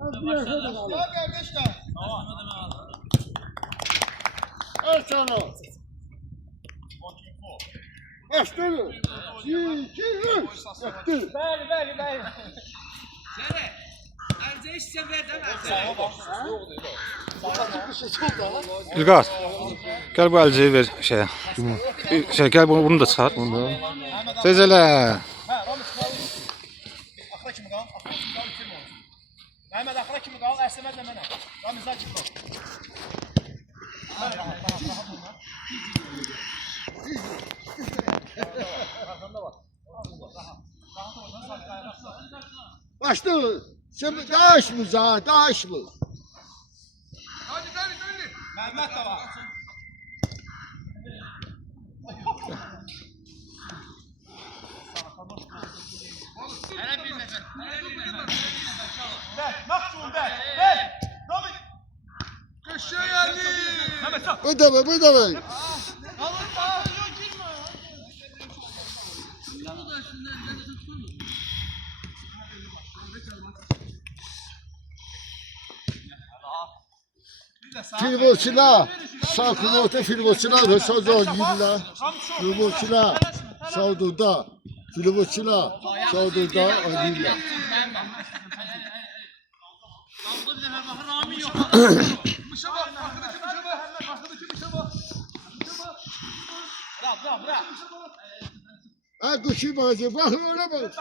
Ya kardeşler. Al sana. Başlayın. 2, 3. Yaktı. Bəli. Səni əvcə işçə verdən İlqar, gel bu elciyi ver şeye. Gel bunu da çıkar. Tez elə. Axıra kimi qal, bitirmə. Məhəmməd axıra kimi qal, əsəmədlə mənə. Ramizə kimi qal. Başlayın. Şimdi daş mı za? Daş mı? Hadi. Məhəmməd də var. Hələ bir nəfər. Maksimum ver. Ramil. Köşeye geldi. Mehmet sağ. Bu da be. Filmçiler, sakınotı filmçiler ve sazangiler, filmçiler, Sauda'da, filmçiler, Sauda'da angiler. Ha kuşu bazı, bakın öyle bak.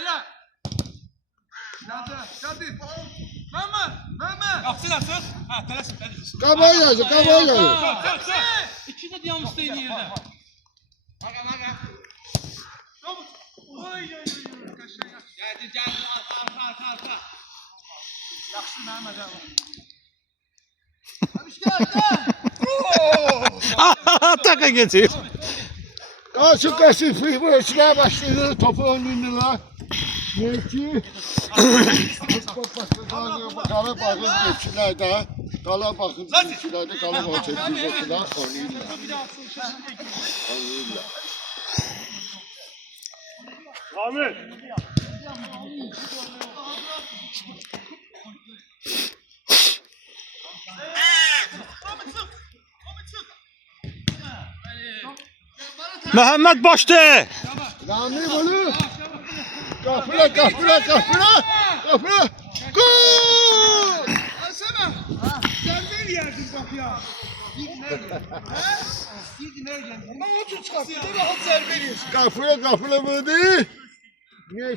İla. Geldi. Mehmet. Yapsın. Ha, telaş. Kabay yazı. İki de yanlıştı yerde. Aga. Oy. Geldi. Arka. Yaxşı Mehmet abi. Taka getir. Karşı filmçiler başlıyor, topu önlüler. Neki? Kala bakın geçilerde, kala bakın geçilerde, kala bakın çekilerde, anıyla. Ahmet. Mehmet başta. Rami bunu. Kapıla. Gol! Alsana. Sen ver yerdin kapıya. Ama o tut çıkarttı. Rahat ser veriyorsun. Kapıla bunu. Ne